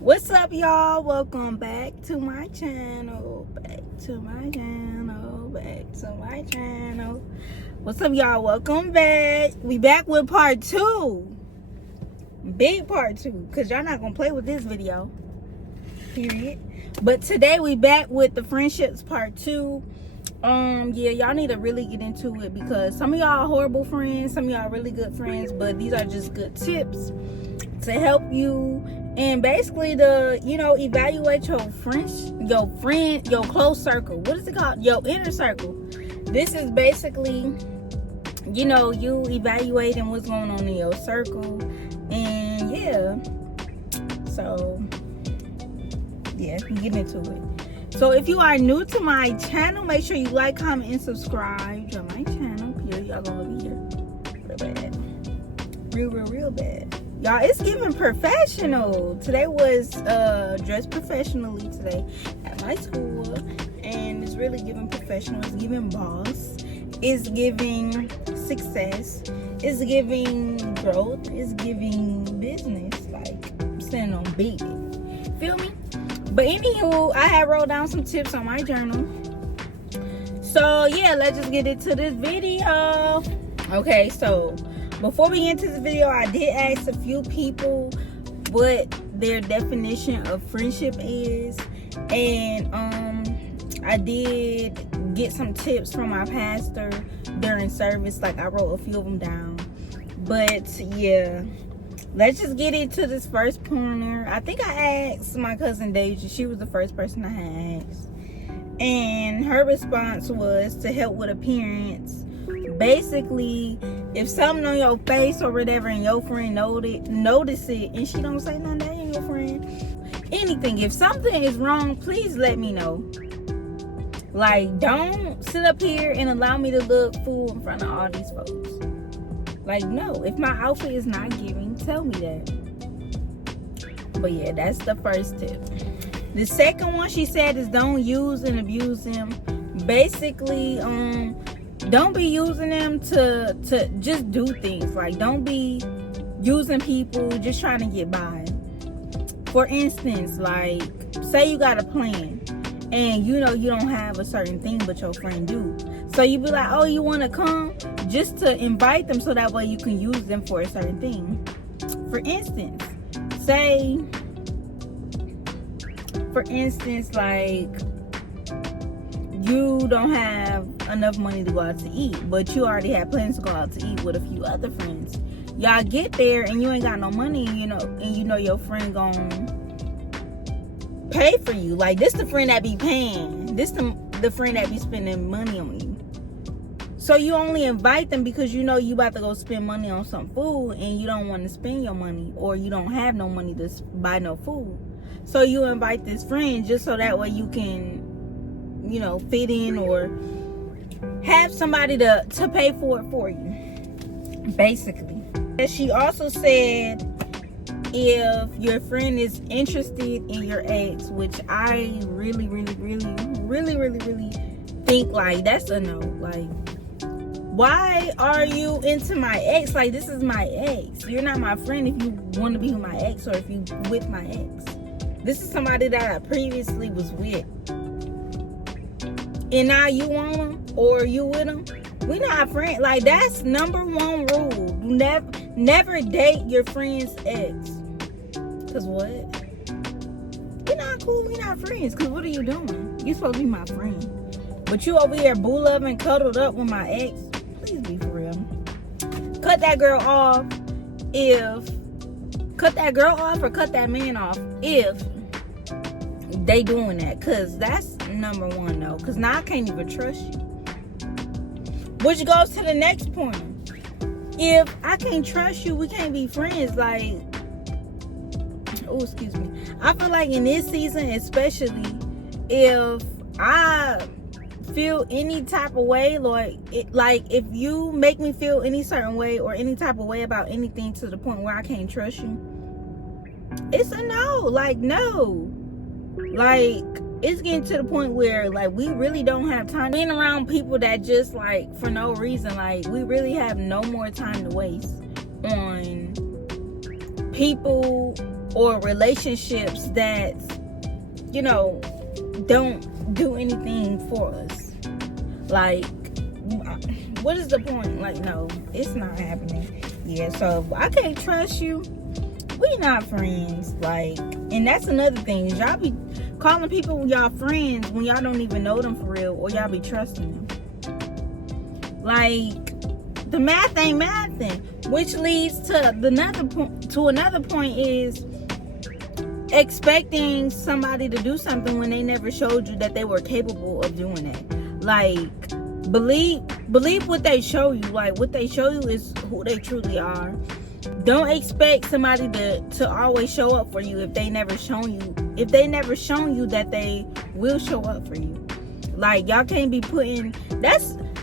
What's up, y'all? Welcome back to my channel. What's up, y'all? Welcome back. We back with part 2. Big part 2. Because y'all not going to play with this video. Period. But today we back with the friendships part 2. Yeah, y'all need to really get into it because some of y'all are horrible friends, some of y'all are really good friends, but these are just good tips to help you and basically to, evaluate your your close circle. What is it called? Your inner circle. This is basically, you evaluating what's going on in your circle. And yeah, so yeah, we get into it. So if you are new to my channel, make sure you like, comment, and subscribe to my channel. Period. Y'all gonna be here real bad. Real bad. Y'all, it's giving professional. Today was dressed professionally today at my school. And it's really giving professional. It's giving boss. It's giving success. It's giving growth. It's giving business. Like, I'm standing on big. Feel me? But anywho, I have wrote down some tips on my journal. So yeah, let's just get into this video. Okay, so before we get into this video, I did ask a few people what their definition of friendship is. And I did get some tips from my pastor during service. Like, I wrote a few of them down. But yeah, let's just get into this first pointer. I think I asked my cousin Deja. She was the first person I had asked. And her response was to help with appearance. Basically, if something on your face or whatever and your friend notice it and she don't say nothing, that ain't your friend. Anything. If something is wrong, please let me know. Like, don't sit up here and allow me to look fool in front of all these folks. Like, no, if my outfit is not giving, tell me that. But yeah, that's the first tip. The second one she said is don't use and abuse them. Basically, don't be using them to just do things. Like, don't be using people just trying to get by. For instance, like, say you got a plan and you don't have a certain thing but your friend do. So you be like, oh, you want to come? Just to invite them so that way you can use them for a certain thing. For instance, like, you don't have enough money to go out to eat, but you already have plans to go out to eat with a few other friends. Y'all get there and you ain't got no money, and your friend gon' pay for you. Like, this the friend that be paying. This the friend that be spending money on you. So you only invite them because you about to go spend money on some food and you don't want to spend your money, or you don't have no money to buy no food. So you invite this friend just so that way you can, fit in or have somebody to pay for it for you, basically. And she also said if your friend is interested in your ex, which I really think, like, that's a no. Like, why are you into my ex? Like, this is my ex. You're not my friend if you want to be with my ex or if you with my ex. This is somebody that I previously was with. And now you want them or you with them. We not friends. Like, that's number one rule. Never date your friend's ex. Cause what? We're not cool. We're not friends. Cause what are you doing? You're supposed to be my friend. But you over here boo loving, cuddled up with my ex. Please be for real. Cut that girl off or cut that man off if they doing that. Cause that's number one though. Cause now I can't even trust you. Which goes to the next point. If I can't trust you, we can't be friends. Like, oh, excuse me. I feel like in this season, especially, if I feel any type of way, like if you make me feel any certain way or any type of way about anything to the point where I can't trust you, it's a no. Like, no. Like, it's getting to the point where, like, we really don't have time being around people that just, like, for no reason. Like, we really have no more time to waste on people or relationships that, you know, don't do anything for us. Like, what is the point? Like, no, it's not happening. Yeah, so I can't trust you. We not friends. Like, and that's another thing. Y'all be calling people y'all friends when y'all don't even know them for real, or y'all be trusting them. Like, the math ain't mathing, which leads to another point is expecting somebody to do something when they never showed you that they were capable of doing it. Like, believe what they show you. Like, what they show you is who they truly are. Don't expect somebody to always show up for you if they never shown you that they will show up for you. Like, y'all can't be putting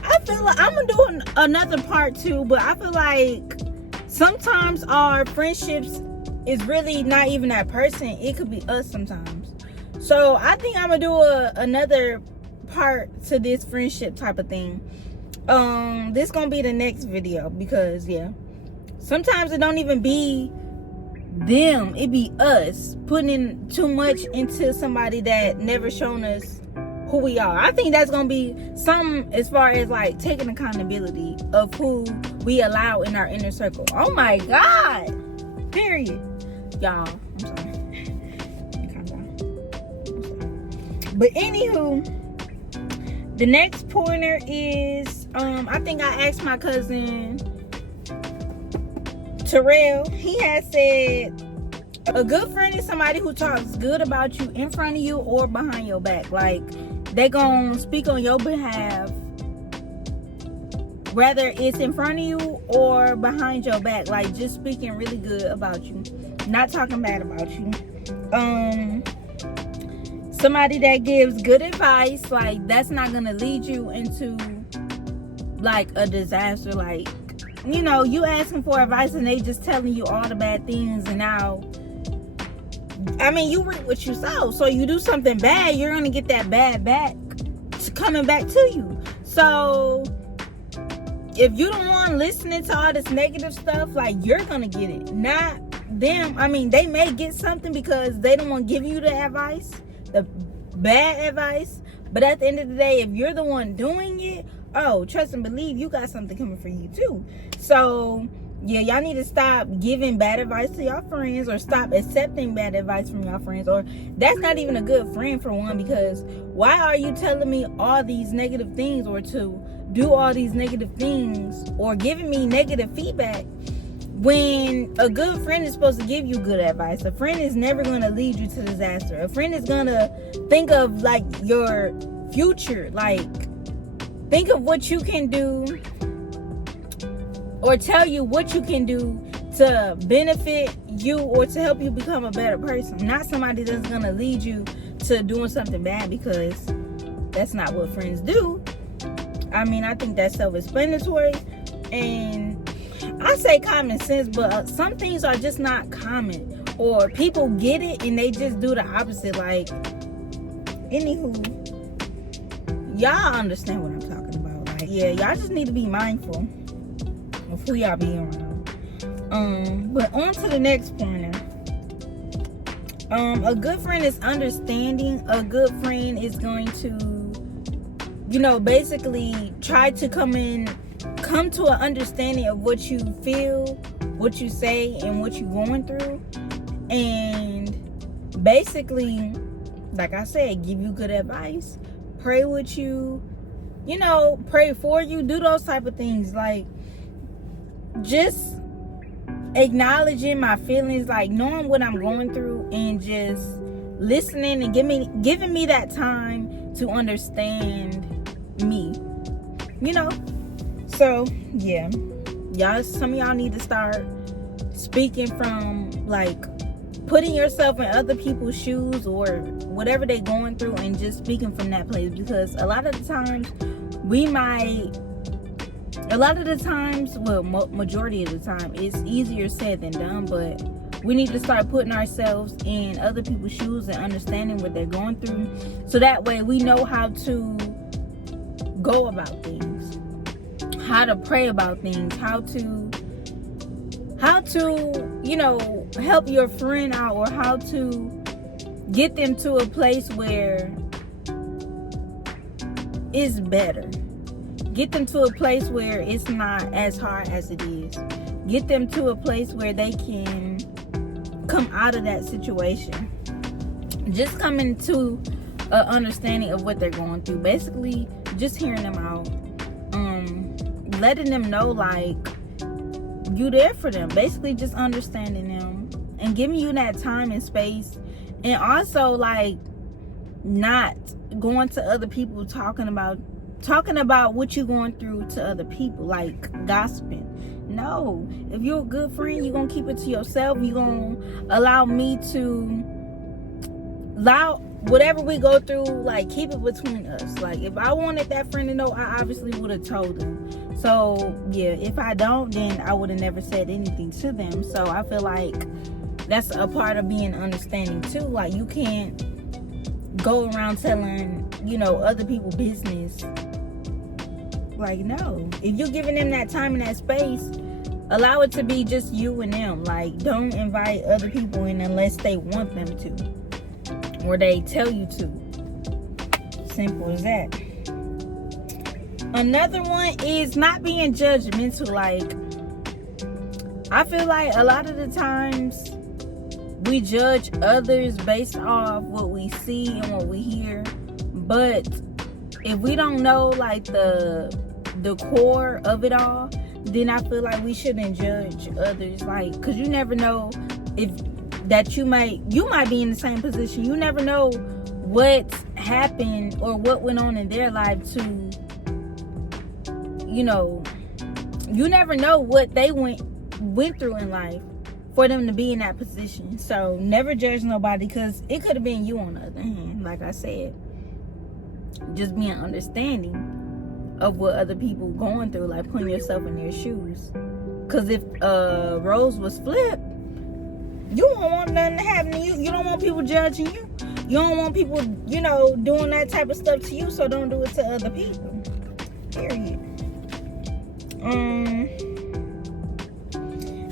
I feel like I'm gonna do another part too, but I feel like sometimes our friendships is really not even that person. It could be us sometimes. So I think I'm gonna do another part to this friendship type of thing. This gonna be the next video, because yeah, sometimes it don't even be them, it be us putting in too much into somebody that never shown us who we are. I think that's gonna be some, as far as like taking accountability of who we allow in our inner circle. Oh my God, period. Y'all, I'm sorry. Calm down. I'm sorry. But anywho, the next pointer is I think I asked my cousin Terrell. He has said a good friend is somebody who talks good about you in front of you or behind your back. Like, they gonna speak on your behalf, whether it's in front of you or behind your back. Like, just speaking really good about you, not talking bad about you. Somebody that gives good advice. Like, that's not gonna lead you into like a disaster. Like, you know, you asking for advice and they just telling you all the bad things, and now, I mean, you reap what you sow. So you do something bad, you're gonna get that bad back, coming back to you. So if you don't want listening to all this negative stuff, like, you're gonna get it, not them. I mean, they may get something because they don't want to give you the advice, the bad advice, but at the end of the day, if you're the one doing it, oh, trust and believe you got something coming for you too. So yeah, y'all need to stop giving bad advice to y'all friends, or stop accepting bad advice from y'all friends. Or that's not even a good friend, for one, because why are you telling me all these negative things, or to do all these negative things, or giving me negative feedback, when a good friend is supposed to give you good advice? A friend is never going to lead you to disaster. A friend is going to think of like your future, like think of what you can do, or tell you what you can do to benefit you or to help you become a better person. Not somebody that's gonna lead you to doing something bad, because that's not what friends do. I mean, I think that's self-explanatory, and I say common sense, but some things are just not common, or people get it and they just do the opposite. Like, anywho, y'all understand what I'm talking about. Like, yeah, y'all just need to be mindful of who y'all be around. But on to the next pointer. A good friend is understanding. A good friend is going to, you know, basically try to come to an understanding of what you feel, what you say, and what you're going through, and basically, like I said, give you good advice, pray with you, you know, pray for you, do those type of things. Like, just acknowledging my feelings, like knowing what I'm going through, and just listening and giving me that time to understand me, you know. So yeah, y'all, some of y'all need to start speaking from, like, putting yourself in other people's shoes or whatever they're going through, and just speaking from that place. Because a lot of the times, well, majority of the time, it's easier said than done, but we need to start putting ourselves in other people's shoes and understanding what they're going through, so that way we know how to go about things, how to pray about things, how to how to, help your friend out, or how to get them to a place where it's better. Get them to a place where it's not as hard as it is. Get them to a place where they can come out of that situation. Just coming to an understanding of what they're going through. Basically, just hearing them out. Letting them know, like, you there for them. Basically, just understanding them and giving you that time and space. And also, like, not going to other people talking about what you're going through to other people, like gossiping. No, if you're a good friend, you're gonna keep it to yourself. You're gonna allow whatever we go through, like, keep it between us. Like, if I wanted that friend to know, I obviously would have told them. So yeah, if I don't, then I would have never said anything to them. So I feel like that's a part of being understanding too. Like, you can't go around telling, other people business. Like, no. If you're giving them that time and that space, allow it to be just you and them. Like, don't invite other people in unless they want them to, or they tell you to. Simple as that. Another one is not being judgmental. Like, I feel like a lot of the times we judge others based off what we see and what we hear, but if we don't know, like, the core of it all, then I feel like we shouldn't judge others. Like, because you never know if that you might be in the same position. You never know what happened or what went on in their life to, you never know what they went through in life for them to be in that position. So never judge nobody, because it could have been you on the other hand. Like I said, just being understanding of what other people going through, like putting yourself in their shoes. Because if roles was flipped, you don't want nothing to happen to you. You don't want people judging you. You don't want people, doing that type of stuff to you. So don't do it to other people. Period.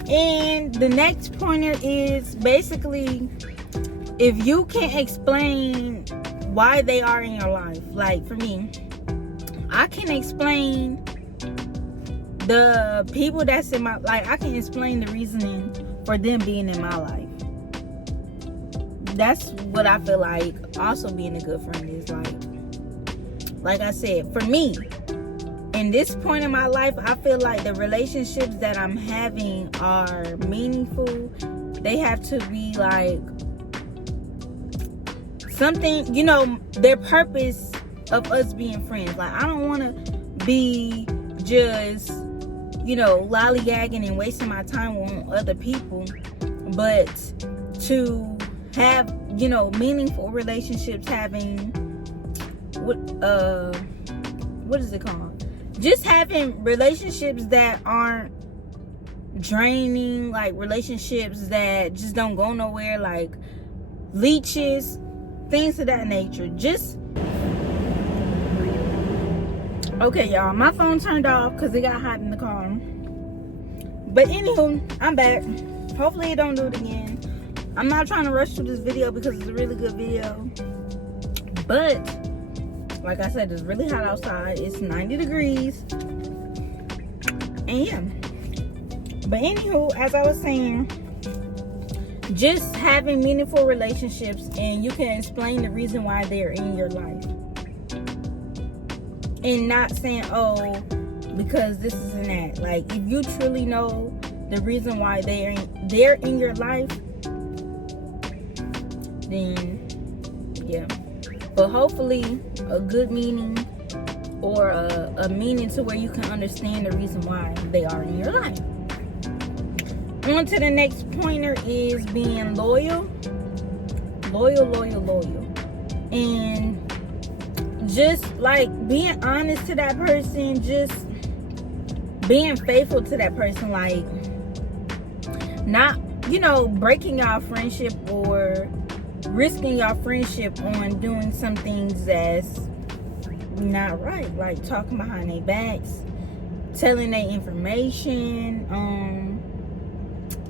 And the next pointer is basically, if you can't explain why they are in your life. Like, for me, I can explain the people that's in my, like, I can explain the reasoning for them being in my life. That's what I feel like also being a good friend is. Like I said, for me, in this point in my life, I feel like the relationships that I'm having are meaningful. They have to be like something, their purpose of us being friends. Like, I don't want to be just, lollygagging and wasting my time on other people, but to have, meaningful relationships, having what is it called? Just having relationships that aren't draining, like relationships that just don't go nowhere, like leeches, things of that nature. Just okay, y'all, my phone turned off because it got hot in the car. But anywho, I'm back. Hopefully it don't do it again. I'm not trying to rush through this video because it's a really good video, but like I said, it's really hot outside. It's 90 degrees. And yeah. But anywho, as I was saying, just having meaningful relationships, and you can explain the reason why they're in your life. And not saying, oh, because this is and that. Like, if you truly know the reason why they're in your life, then yeah. But hopefully a good meaning, or a meaning to where you can understand the reason why they are in your life. On to the next pointer is being loyal. Loyal. And just like being honest to that person, just being faithful to that person, like not, breaking your friendship or risking your friendship on doing some things that's not right, like talking behind their backs, telling their information,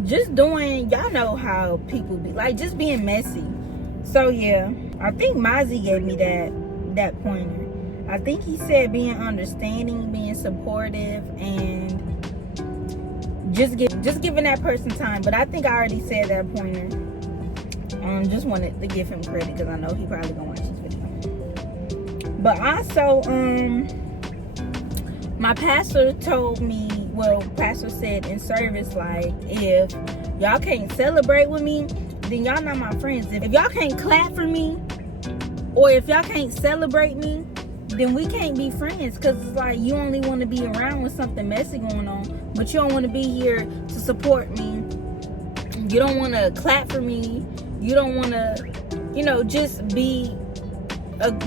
just doing, y'all know how people be, like, just being messy. So yeah, I think Mozzie gave me that pointer. I think he said being understanding, being supportive, and just giving that person time. But I think I already said that pointer. Just wanted to give him credit because I know he probably gonna watch this video. But also, my pastor told me, well, pastor said in service, like, if y'all can't celebrate with me, then y'all not my friends. If y'all can't clap for me, or if y'all can't celebrate me, then we can't be friends. Because it's like, you only want to be around when something messy going on, but you don't want to be here to support me. You don't want to clap for me. You don't want to, just be,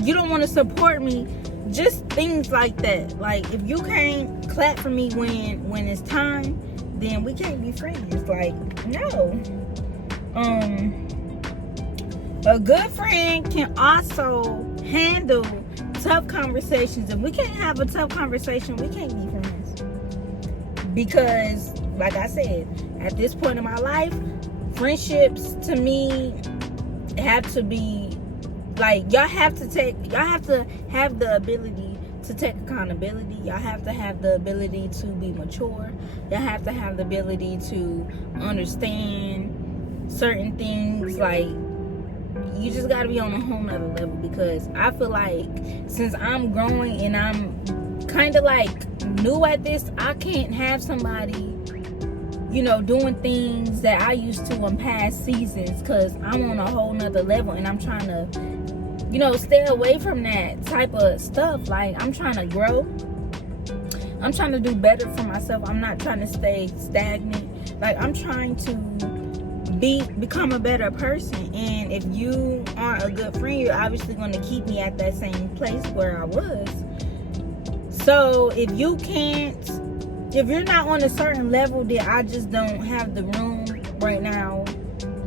you don't want to support me. Just things like that. Like, if you can't clap for me when it's time, then we can't be friends. Like, no. A good friend can also handle tough conversations. If we can't have a tough conversation, we can't be friends. Because, like I said, at this point in my life, friendships to me have to be, like, y'all have to have the ability to take accountability. Y'all have to have the ability to be mature. Y'all have to have the ability to understand certain things. Like, you just got to be on a whole nother level, because I feel like since I'm growing and I'm kind of like new at this, I can't have somebody, doing things that I used to in past seasons, because I'm on a whole nother level and I'm trying to, stay away from that type of stuff. Like, I'm trying to grow. I'm trying to do better for myself. I'm not trying to stay stagnant. Like, I'm trying to become a better person. And if you aren't a good friend, you're obviously going to keep me at that same place where I was. So if you're not on a certain level, then I just don't have the room right now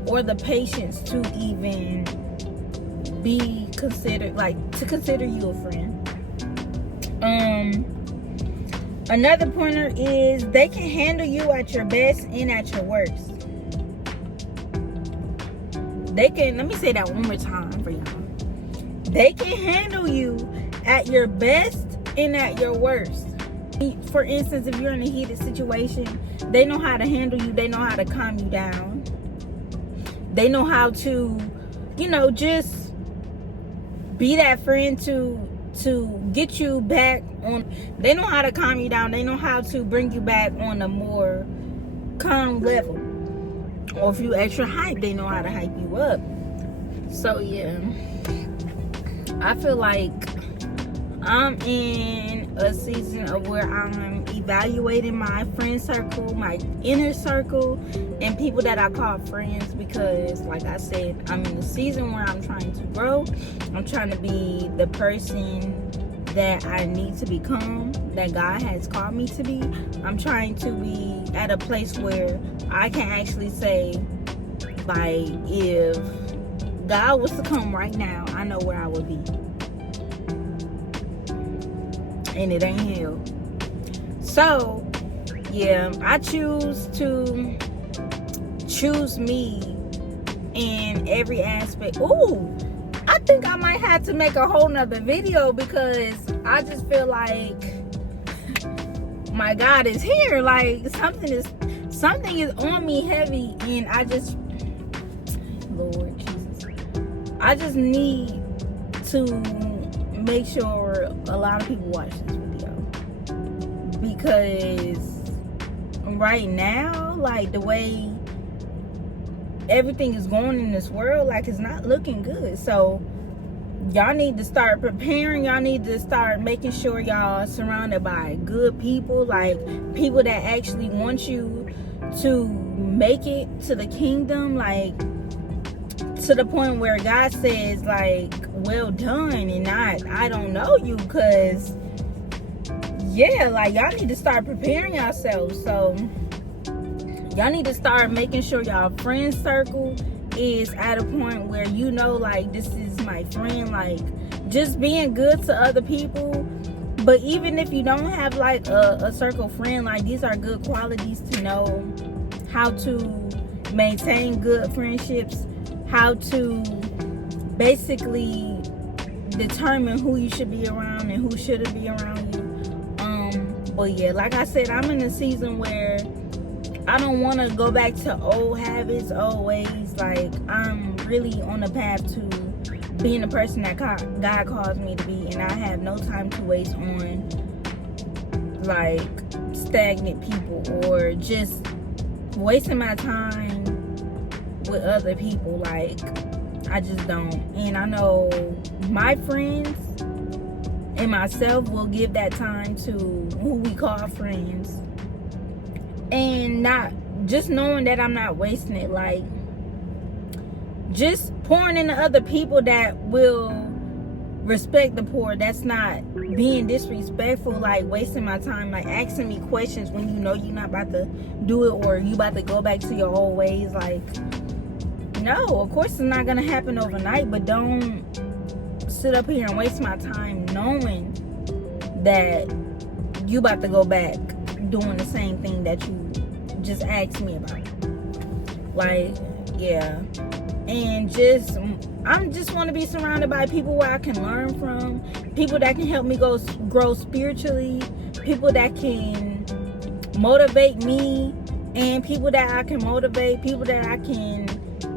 or the patience to even be considered, to consider you a friend. Another pointer is they can handle you at your best and at your worst. Let me say that one more time for y'all. They can handle you at your best and at your worst. For instance, if you're in a heated situation, they know how to handle you. They know how to calm you down. They know how to, just be that friend to get you back on. They know how to calm you down. They know how to bring you back on a more calm level. Or if you extra hype, they know how to hype you up. So yeah, I feel like I'm in a season of where I'm evaluating my friend circle, my inner circle, and people that I call friends, because, like I said, I'm in a season where I'm trying to grow. I'm trying to be the person that I need to become, that God has called me to be. I'm trying to be at a place where I can actually say, like, if God was to come right now, I know where I would be. And it ain't hell. So, yeah, I choose me in every aspect. Ooh, I think I might have to make a whole nother video, because I just feel like my God is here. Like, something is on me heavy, and I just, Lord Jesus, I just need to make sure a lot of people watch this video, because right now, like, the way everything is going in this world, like, it's not looking good. So y'all need to start preparing. Y'all need to start making sure y'all surrounded by good people, like people that actually want you to make it to the kingdom, like to the point where God says, like, well done, and not, I don't know you. Because yeah, like, y'all need to start preparing yourselves. So y'all need to start making sure y'all friend circle is at a point where, like, this is my friend. Like, just being good to other people. But even if you don't have, like, a circle friend, like, these are good qualities to know how to maintain good friendships, how to basically determine who you should be around and who shouldn't be around you. But yeah, like I said, I'm in a season where I don't want to go back to old habits, old ways. Like, I'm really on the path to being the person that God calls me to be, and I have no time to waste on like stagnant people or just wasting my time with other people. Like, I just don't. And I know my friends and myself will give that time to who we call friends, and not just knowing that I'm not wasting it, like just pouring into other people that will respect the poor, that's not being disrespectful, like wasting my time, like asking me questions when you know you're not about to do it or you about to go back to your old ways. Like, no, of course it's not gonna happen overnight, but don't sit up here and waste my time knowing that you about to go back doing the same thing that you just asked me about. Like, yeah. And I just want to be surrounded by people where I can learn from, people that can help me grow spiritually, people that can motivate me, and people that I can motivate, people that I can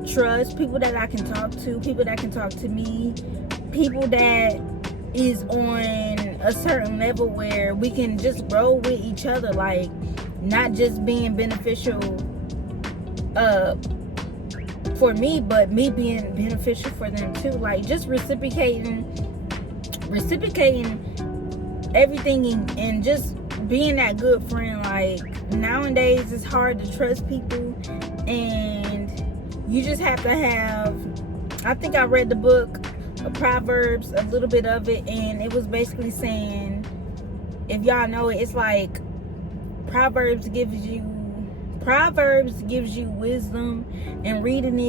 trust, people that I can talk to, people that can talk to me, people that is on a certain level where we can just grow with each other, like not just being beneficial for me, but me being beneficial for them too. Like, just reciprocating everything and just being that good friend. Like, nowadays it's hard to trust people, and you just have to have, I think I read the book of Proverbs, a little bit of it, and it was basically saying, if y'all know it, it's like Proverbs gives you wisdom, and reading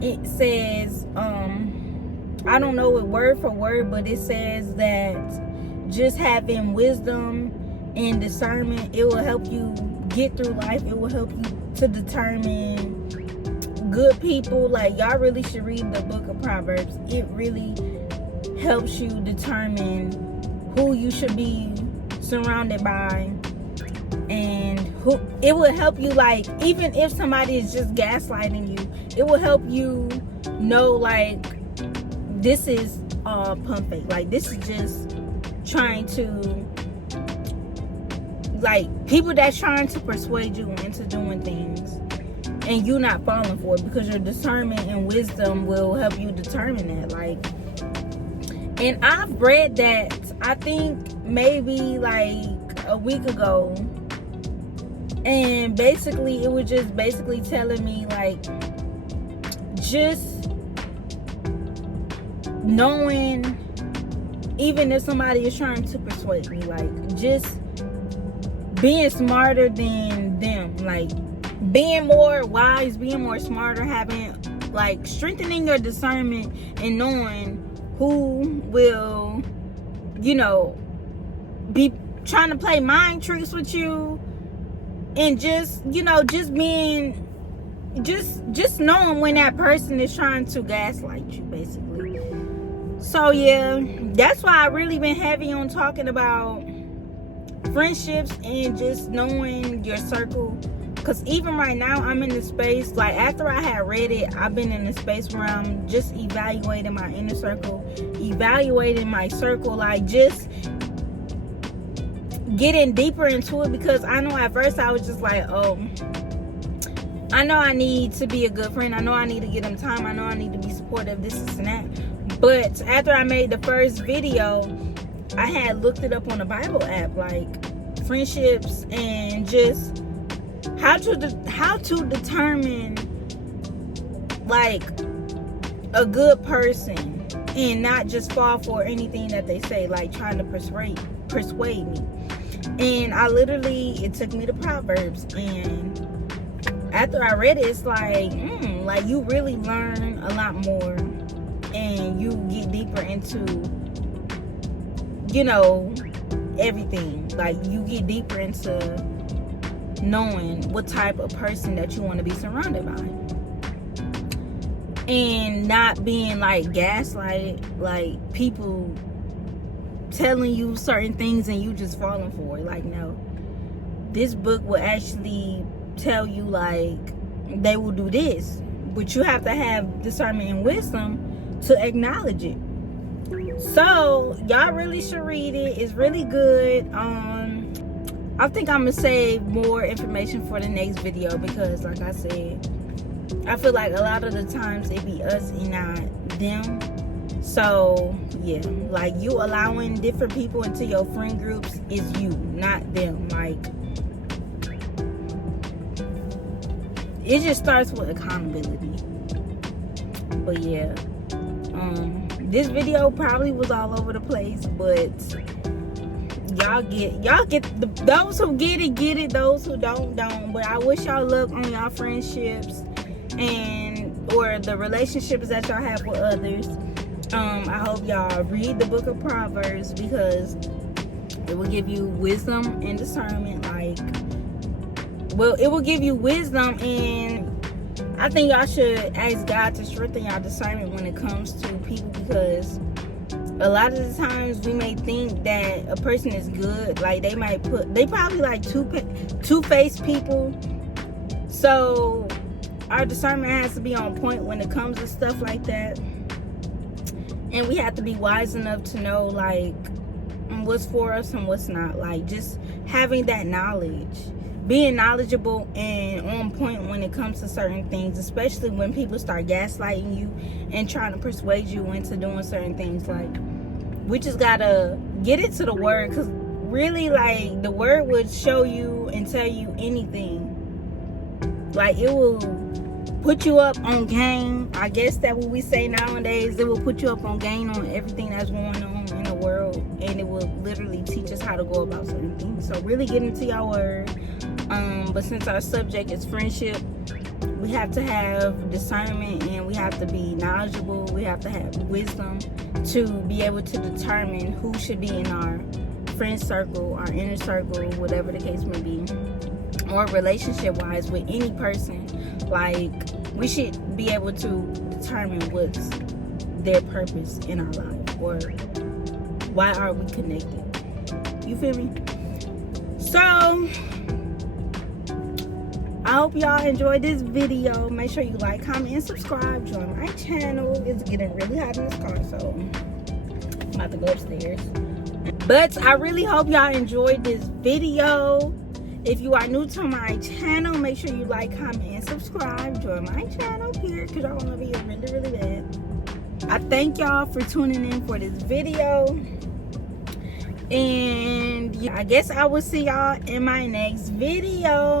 it says, I don't know it word for word, but it says that just having wisdom and discernment, it will help you get through life. It will help you to determine good people. Like, y'all really should read the book of Proverbs. It really helps you determine who you should be surrounded by, and who it will help you, like, even if somebody is just gaslighting you, it will help you know, like, this is pump fake, like this is just trying to, like, people that's trying to persuade you into doing things and you not falling for it, because your discernment and wisdom will help you determine that. Like, and I've read that, I think maybe like a week ago, and basically it was just basically telling me, like, just knowing, even if somebody is trying to persuade me, like, just being smarter than them, like being more wise, being more smarter, having, like, strengthening your discernment and knowing who will, you know, be trying to play mind tricks with you, and just, you know, just being, just knowing when that person is trying to gaslight you, basically. So yeah, that's why I really been heavy on talking about friendships and just knowing your circle. Because even right now, I'm in the space, like, after I had read it, I've been in a space where I'm just evaluating my inner circle, evaluating my circle, like, just getting deeper into it. Because I know at first I was just like, oh, I know I need to be a good friend, I know I need to give them time, I know I need to be supportive, this and that. But after I made the first video, I had looked it up on a Bible app, like friendships and just how to determine, like, a good person and not just fall for anything that they say, like trying to persuade me. And I literally, it took me to Proverbs, and after I read it, it's like, like, you really learn a lot more, and you get deeper into, you know, everything. Like, you get deeper into knowing what type of person that you want to be surrounded by, and not being like gaslighted, like people telling you certain things and you just falling for it. Like, no, this book will actually tell you like they will do this, but you have to have discernment and wisdom to acknowledge it. So y'all really should read it. It's really good. I think I'm gonna save more information for the next video, because like I said, I feel like a lot of the times it be us and not them. So yeah, like, you allowing different people into your friend groups is you, not them. Like, it just starts with accountability. But yeah, this video probably was all over the place, but y'all get those who get it, those who don't. But I wish y'all luck on y'all friendships or the relationships that y'all have with others. I hope y'all read the book of Proverbs, because it will give you wisdom and discernment. It will give you wisdom, and I think y'all should ask God to strengthen y'all discernment when it comes to people, because a lot of the times we may think that a person is good. Like, they probably like two-faced people. So our discernment has to be on point when it comes to stuff like that. And we have to be wise enough to know like what's for us and what's not. Like, just having that knowledge, being knowledgeable and on point when it comes to certain things, especially when people start gaslighting you and trying to persuade you into doing certain things. Like, we just gotta get it to the word, because really, like, the word would show you and tell you anything. Like, it will put you up on game. I guess that what we say nowadays, it will put you up on game on everything that's going on in the world, and it will literally teach us how to go about certain things. So really get into your word. But since our subject is friendship, we have to have discernment, and we have to be knowledgeable. We have to have wisdom to be able to determine who should be in our friend circle, our inner circle, whatever the case may be, or relationship wise with any person. Like, we should be able to determine what's their purpose in our life, or why are we connected. You feel me? So I hope y'all enjoyed this video. Make sure you like, comment, and subscribe. Join my channel. It's getting really hot in this car, so I'm about to go upstairs. But I really hope y'all enjoyed this video. If you are new to my channel, make sure you like, comment, and subscribe. Join my channel here, because y'all want to be really, really bad. I thank y'all for tuning in for this video. And yeah, I guess I will see y'all in my next video.